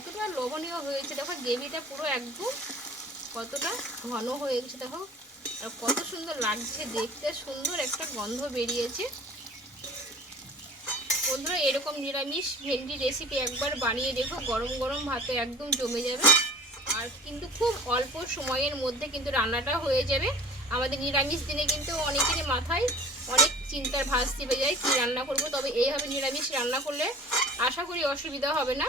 কতটা লোভনীয় হয়েছে, দেখো গ্রেভিটা পুরো একদম কতটা ঘন হয়ে গেছে দেখো। আর কত সুন্দর লাগছে, দেখতে সুন্দর একটা গন্ধ বেরিয়েছে। বন্ধুরা, এরকম নিরামিষ ভেন্ডি রেসিপি একবার বানিয়ে দেখো, গরম গরম ভাতে একদম জমে যাবে। আর কিন্তু খুব অল্প সময়ের মধ্যে কিন্তু রান্নাটা হয়ে যাবে। আমাদের নিরামিষ দিনে কিন্তু অনেকেরই মাথায় অনেক চিন্তার ভাস চেপে যায়, কী রান্না করব? তবে এইভাবে নিরামিষ রান্না করলে আশা করি অসুবিধা হবে না।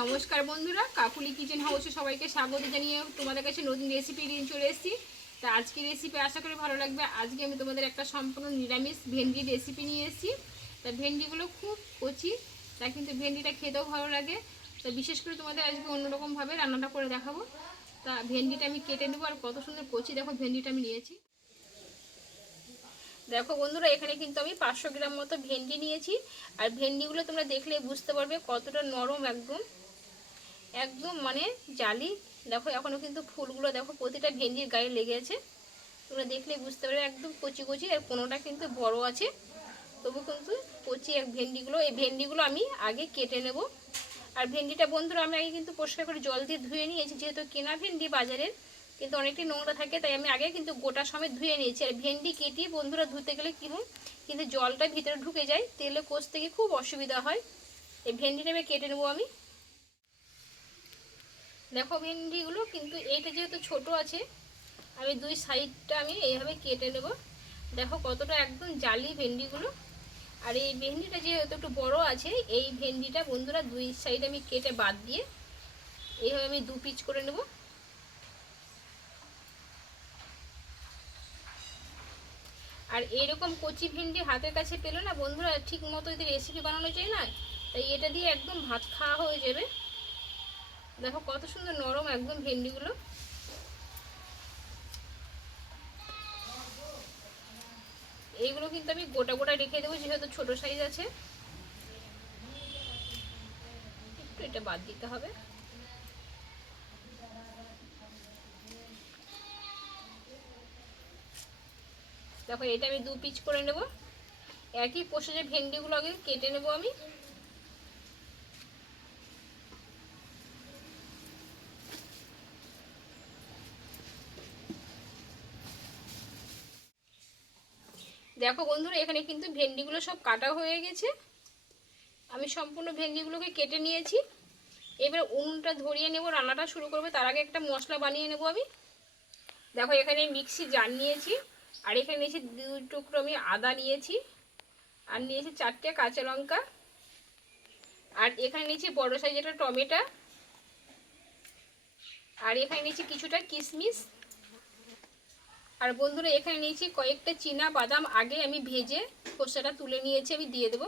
নমস্কার বন্ধুরা, কাকুলি কিচেন হাউসে সবাইকে স্বাগত জানিয়ে তোমাদের কাছে নতুন রেসিপি নিয়ে চলে এসেছি। তা আজকে রেসিপি আশা করি ভালো লাগবে। আজকে আমি তোমাদের একটা সম্পূর্ণ নিরামিষ ভেন্ডি রেসিপি নিয়ে এসেছি। তা ভেন্ডিগুলো খুব কচি, তা কিন্তু ভেন্ডিটা খেতেও ভালো লাগে। তা বিশেষ করে তোমাদের আজকে অন্যরকমভাবে রান্নাটা করে দেখাবো। তা ভেন্ডিটা আমি কেটে নেব, আর কত সুন্দর কচি দেখো ভেন্ডিটা আমি নিয়েছি। দেখো বন্ধুরা, এখানে কিন্তু আমি পাঁচশো গ্রাম মতো ভেন্ডি নিয়েছি। আর ভেন্ডিগুলো তোমরা দেখলে বুঝতে পারবে কতটা নরম একদম। একদম মানে জালি। দেখো এখনও কিন্তু ফুলগুলো দেখো, প্রতিটা ভেন্ডির গায়ে লেগে আছে তোমরা দেখলে বুঝতে পারবে, একদম কচি কচি, আর কোনোটা কিন্তু বড় আছে। তবু কিন্তু কচি এক ভেন্ডিগুলো, এই ভেন্ডিগুলো আমি আগে কেটে নেব। আর ভেন্ডিটা বন্ধুরা, আমি আগে কিন্তু পরিষ্কার করে জল দিয়ে ধুয়ে নিয়েছি। যেহেতু কেনা ভেন্ডি বাজারের, কিন্তু অনেকটাই নোংরা থাকে, তাই আমি আগে কিন্তু গোটা সময় ধুয়ে নিয়েছি। আর ভেন্ডি কেটে বন্ধুরা ধুতে গেলে কী হয়, কিন্তু জলটা ভিতরে ঢুকে যায়, তেলে কষতে গিয়ে খুব অসুবিধা হয়। এই ভেন্ডিটা আমি কেটে নেব আমি। দেখো ভেন্ডিগুলো, কিন্তু এইটা যেহেতু ছোট আছে, আমি দুই সাইডটা আমি এইভাবে কেটে নেব। দেখো কতটা একদম জালি ভেন্ডিগুলো। আর এই ভেন্ডিটা যেহেতু একটু বড় আছে, এই ভেন্ডিটা বন্ধুরা দুই সাইড আমি কেটে বাদ দিয়ে এইভাবে আমি দু পিচ করে নেব। আর এইরকম কচি ভেন্ডি হাতের কাছে পেল না বন্ধুরা ঠিক মতো যদি রেসিপি বানানো যায় না, তাই এটা দিয়ে একদম ভাত খাওয়া হয়ে যাবে। দেখো কত সুন্দর নরম একদম ভেন্ডিগুলো। এইগুলো কিন্তু আমি গোটা গোটা রেখে দেবো, যেহেতু ছোট সাইজ আছে। একটু এটা বাদ দিতে হবে। দেখো এটা আমি দু পিচ করে নেব। একই পোষে যে ভেন্ডিগুলো আগে কেটে নেব আমি। দেখো বন্ধুরা, এখানে কিন্তু ভেন্ডিগুলো সব কাটা হয়ে গেছে। আমি সম্পূর্ণ ভেন্ডিগুলোকে কেটে নিয়েছি। এবার উনুনটা ধরিয়ে নেব, রান্নাটা শুরু করবে। তার আগে একটা মশলা বানিয়ে নেব আমি। দেখো, এখানে মিক্সি জার নিয়েছি, আর এখানে নিয়েছি দুই টুকরো আমি আদা নিয়েছি, আর নিয়েছি চারটে কাঁচা লঙ্কা, আর এখানে নিয়েছি বড় সাইজ একটা টমেটো, আর এখানে নিয়েছি কিছুটা কিশমিশ। আর বন্ধুরা, এখানে নিয়েছি কয়েকটা চীনা বাদাম। আগে আমি ভেজে খোসাটা তুলে নিয়েছি, আমি দিয়ে দেব।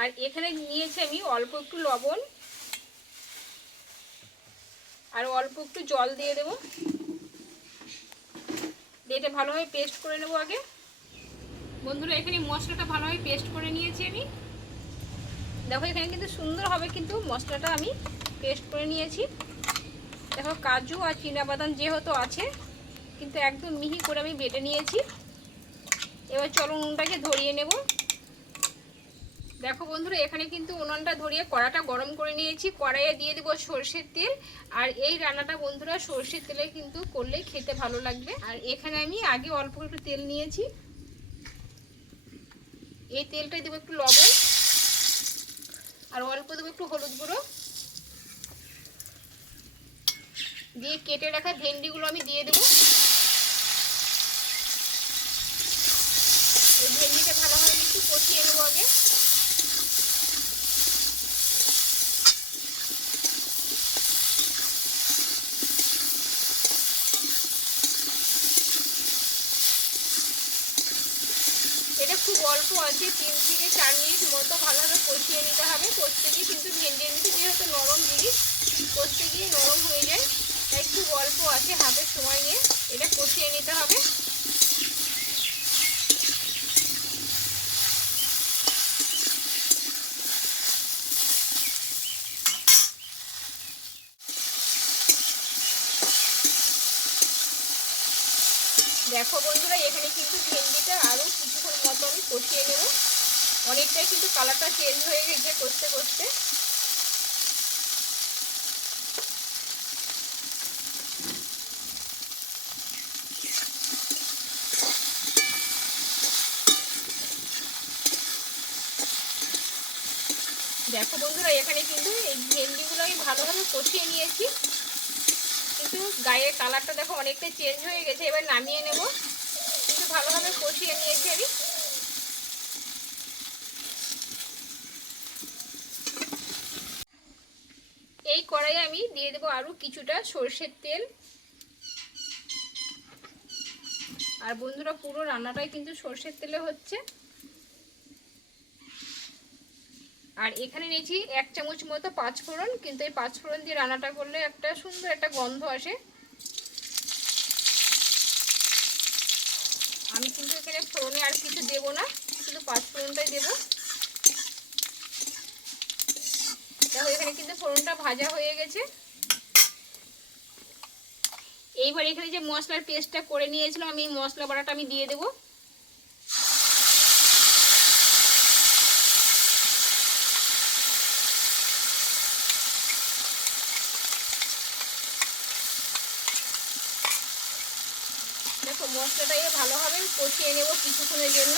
আর এখানে নিয়েছি আমি অল্প একটু লবণ। আর অল্প একটু জল দিয়ে দেব। এটা ভালোভাবে পেস্ট করে নেব আগে। বন্ধুরা, এখানে মশলাটা ভালোভাবে পেস্ট করে নিয়েছি আমি। দেখো, এখানে কিন্তু সুন্দর হবে, কিন্তু মশলাটা আমি পেস্ট করে নিয়েছি। দেখো কাজু আর বাদাম যেহেতু আছে, কিন্তু একদম মিহি করে আমি বেটে নিয়েছি। এবার চলো উনুনটাকে ধরিয়ে নেব। দেখো বন্ধুরা, এখানে কিন্তু উনুনটা ধরিয়ে কড়াটা গরম করে নিয়েছি। কড়াইয়ে দিয়ে দেবো সর্ষের তেল। আর এই রান্নাটা বন্ধুরা, সর্ষের তেলে কিন্তু করলেই খেতে ভালো লাগবে। আর এখানে আমি আগে অল্প একটু তেল নিয়েছি। এই তেলটাই দেবো একটু লবণ। আর অল্প দেবো একটু হলুদ গুঁড়ো। দিয়ে কেটে রাখা ভেন্ডিগুলো আমি দিয়ে দেবো। ভেন্ডিটা ভালোভাবে একটু কষিয়ে নেব আগে। এটা খুব অল্প আছে, তিন থেকে চার মিনিট মতো ভালোভাবে কষিয়ে নিতে হবে। কষতে গিয়ে কিন্তু ভেন্ডি এমনিতে যেহেতু নরম জিনিস, কষতে গিয়ে নরম হয়ে যায়। তাই খুব অল্প আছে হাতের সময় নিয়ে। এটা কষিয়ে নিতে হবে। দেখো বন্ধুরা, এখানে কিন্তু ভেন্ডিটা আরও কিছুক্ষণ মতো আমি কষিয়ে নেব। অনেকটাই কিন্তু কালারটা চেঞ্জ হয়ে গেছে কষতে কষতে। দেখো বন্ধুরা, এখানে কিন্তু এই ভেন্ডিগুলো আমি ভালোভাবে কষিয়ে নিয়েছি। কিন্তু গায়ের কালারটা দেখো অনেকটা চেঞ্জ হয়ে গেছে, এবার নামিয়ে নেব। কিন্তু ভালোভাবে কষিয়ে নিয়েছি আমি। এই কড়াইয়ে আমি দিয়ে দেবো আরও কিছুটা সর্ষের তেল। আর বন্ধুরা, পুরো রান্নাটাই কিন্তু সর্ষের তেলে হচ্ছে। আর এখানে নিয়েছি এক চামচ মতো পাঁচফোড়ন, কিন্তু এই পাঁচফোড়ন দিয়ে রান্নাটা করলে একটা সুন্দর একটা গন্ধ আসে। আমি কিন্তু এখানে ফোড়নে আর কিছু দেব না, শুধু পাঁচফোড়নটাই দেবো। দেখো, এখানে কিন্তু ফোড়নটা ভাজা হয়ে গেছে। এইবার এখানে যে মশলার পেস্টটা করে নিয়েছিলাম, আমি মশলা বাড়াটা আমি দিয়ে দেবো। দেখো মশলাটা এ ভালোভাবে কষিয়ে নেব কিছুক্ষণের জন্য।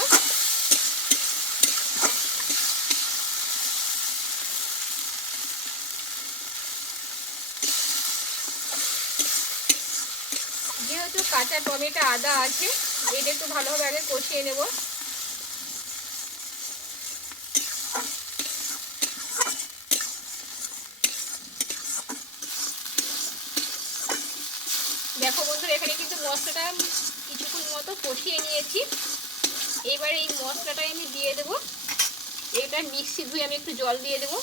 যেহেতু কাঁচা টমেটো আদা আছে, এটা একটু ভালোভাবে আগে কষিয়ে নেব। দেখো বন্ধুরা, এখানে কিন্তু মশলাটা কিছুক্ষণ মতো কষিয়ে নিয়েছি। এবার এই মশলাটা আমি দিয়ে দেব। এটা মিক্সি ধুয়ে আমি একটু জল দিয়ে দেবো।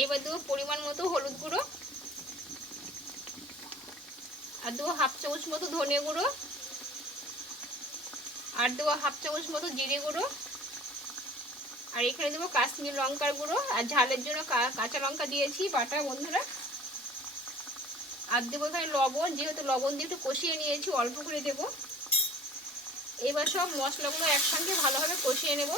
এইবার দেবো পরিমাণ মতো হলুদ গুঁড়ো। আর দেবো হাফ চামচ মতো ধনে গুঁড়ো। আর দেবো হাফ চামচ মতো জিরে গুঁড়ো। আর এখানে দেবো কাশ্মীর লঙ্কার গুঁড়ো। আর ঝালের জন্য কাঁচা লঙ্কা দিয়েছি, বাটা বন্ধুরা। আর দেবো এখানে লবণ, যেহেতু লবণ দিয়ে একটু কষিয়ে নিয়েছি, অল্প করে দেবো। এবার সব মশলাগুলো একসঙ্গে ভালোভাবে কষিয়ে নেব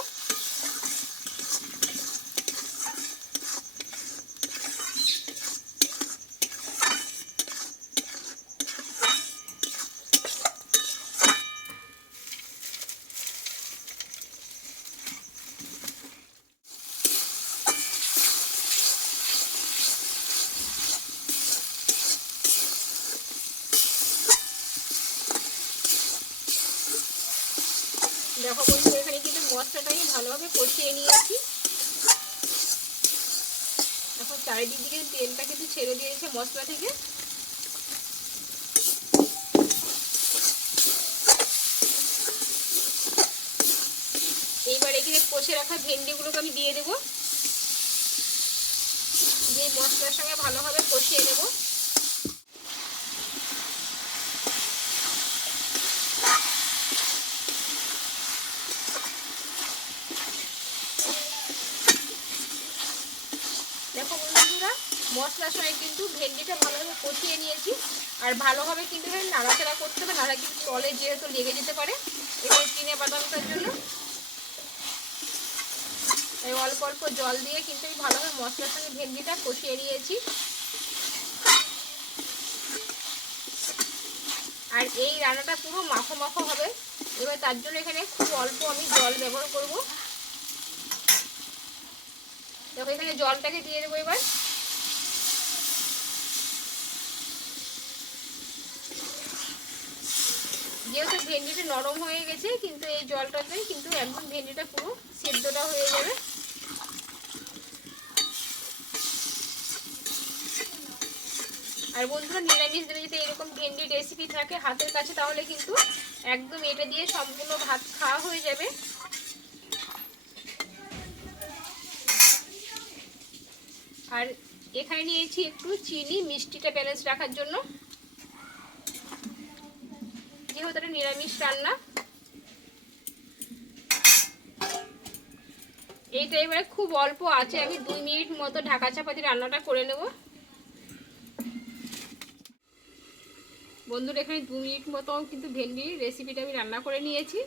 দেখো বন্ধু এখানে কিন্তু মশলাটাকে ভালোভাবে কষিয়ে নিয়েছি। এখন চারিদিক দিকে তেলটা কিন্তু ছেড়ে দিয়েছে মশলা থেকে। এইবার এখানে কষে রাখা ভেন্ডিগুলোকে আমি দিয়ে দেবো। দিয়ে মশলার সঙ্গে ভালোভাবে কষিয়ে নেব দেখো বন্ধুরা মশলার সঙ্গে কিন্তু ভেন্ডিটা ভালোভাবে কষিয়ে নিয়েছি। আর ভালোভাবে কিন্তু এখানে নাড়াচাড়া করতে হবে নাড়া কিন্তু তলে যেহেতু লেগে যেতে পারে এখানে চিনে বাদামটার জন্য। এই অল্প অল্প জল দিয়ে কিন্তু আমি ভালোভাবে মশলার সঙ্গে ভেন্ডিটা কষিয়ে নিয়েছি। আর এই রান্নাটা পুরো মাখো মাখো হবে। এবার তার জন্য এখানে খুব অল্প আমি জল ব্যবহার করব। দেখো, এখানে জলটাকে দিয়ে দেবো এবার। যেহেতু ভেন্ডিটা নরম হয়ে গেছে, কিন্তু এই জলটাতে কিন্তু একদম ভেন্ডিটা পুরো সেদ্ধটা হয়ে যাবে। আর বন্ধুরা, নিরামিষ দিনে যদি এরকম ভেন্ডি রেসিপি থাকে হাতের কাছে, তাহলে কিন্তু একদম এটা দিয়ে সম্পূর্ণ ভাত খাওয়া হয়ে যাবে। আর এখানে নিয়েছি একটু চিনি, মিষ্টিটা ব্যালেন্স রাখার জন্য। যেহেতু নিরামিষ রান্না। এইটা এবারে খুব অল্প আছে, আমি দুই মিনিট মতো ঢাকা চাপাতি রান্নাটা করে নেব। বন্ধুরা, এখানে দু মিনিট মতো কিন্তু ভেন্ডির রেসিপিটা আমি রান্না করে নিয়েছি।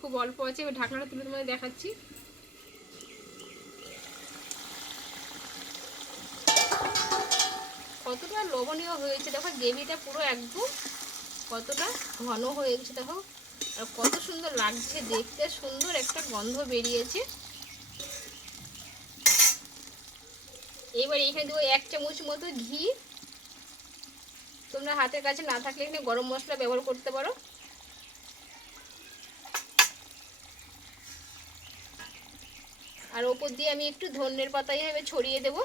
খুব অল্প আছে, এবার ঢাকনাটা তুলে তোমাদের দেখাচ্ছি। কতটা লবণীয় হয়েছে, দেখো, গ্রেভিটা পুরো একদম কতটা ঘন হয়ে গেছে দেখো, আর কত সুন্দর লাগছে দেখতে, সুন্দর একটা গন্ধ বেরিয়েছে। এবার এখানে দেবো এক চামচ মতো ঘি। তোমরা হাতের কাছে না থাকলে এখানে গরম মশলা ব্যবহার করতে পারো। আর ওপর দিয়ে আমি একটু ধন্যের পাতা এইভাবে ছড়িয়ে দেবো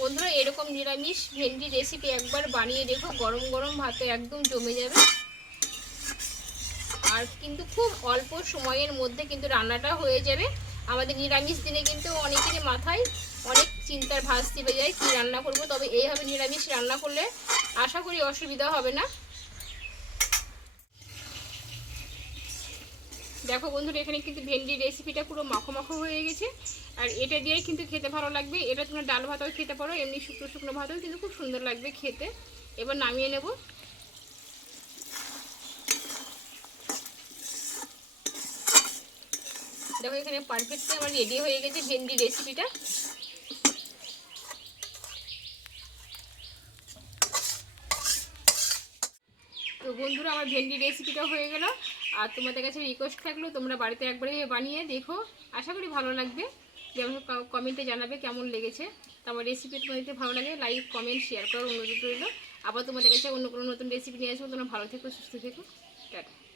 বন্ধুরা এরকম নিরামিষ ভেন্ডি রেসিপি একবার বানিয়ে দেখো, গরম গরম ভাতে একদম জমে যাবে। আর কিন্তু খুব অল্প সময়ের মধ্যে কিন্তু রান্নাটা হয়ে যাবে। আমাদের নিরামিষ দিনে কিন্তু অনেকেরই মাথায় অনেক চিন্তার ভাস চেপে যায়, কী রান্না করব? তবে এইভাবে নিরামিষ রান্না করলে আশা করি অসুবিধা হবে না। দেখো বন্ধুরা, এখানে কিন্তু ভেন্ডি রেসিপিটা পুরো মাখো মাখো হয়ে গেছে। আর এটা দিয়েই কিন্তু খেতে ভালো লাগবে। এটা তোমরা ডাল ভাতও খেতে পারো, এমনি শুকনো শুকনো ভাতও কিন্তু খুব সুন্দর লাগবে খেতে। এবার নামিয়ে নেব। দেখো, এখানে পারফেক্টলি আমার রেডি হয়ে গেছে ভেন্ডি রেসিপিটা তো বন্ধুরা, আমার ভেন্ডি রেসিপিটা হয়ে গেল। আর তোমাদের কাছে রিকোয়েস্ট থাকল, তোমরা বাড়িতে একবারে বানিয়ে দেখো। আশা করি ভালো লাগবে। যেমন কমেন্টে জানাবে কেমন লেগেছে। তো আমার রেসিপি তোমাদের ভালো লাগে লাইক কমেন্ট শেয়ার করার অনুরোধ রইল। আবার তোমাদের কাছে অন্য কোনো নতুন রেসিপি নিয়ে আসব। তোমরা ভালো থেকো, সুস্থ থেকো। টাটা।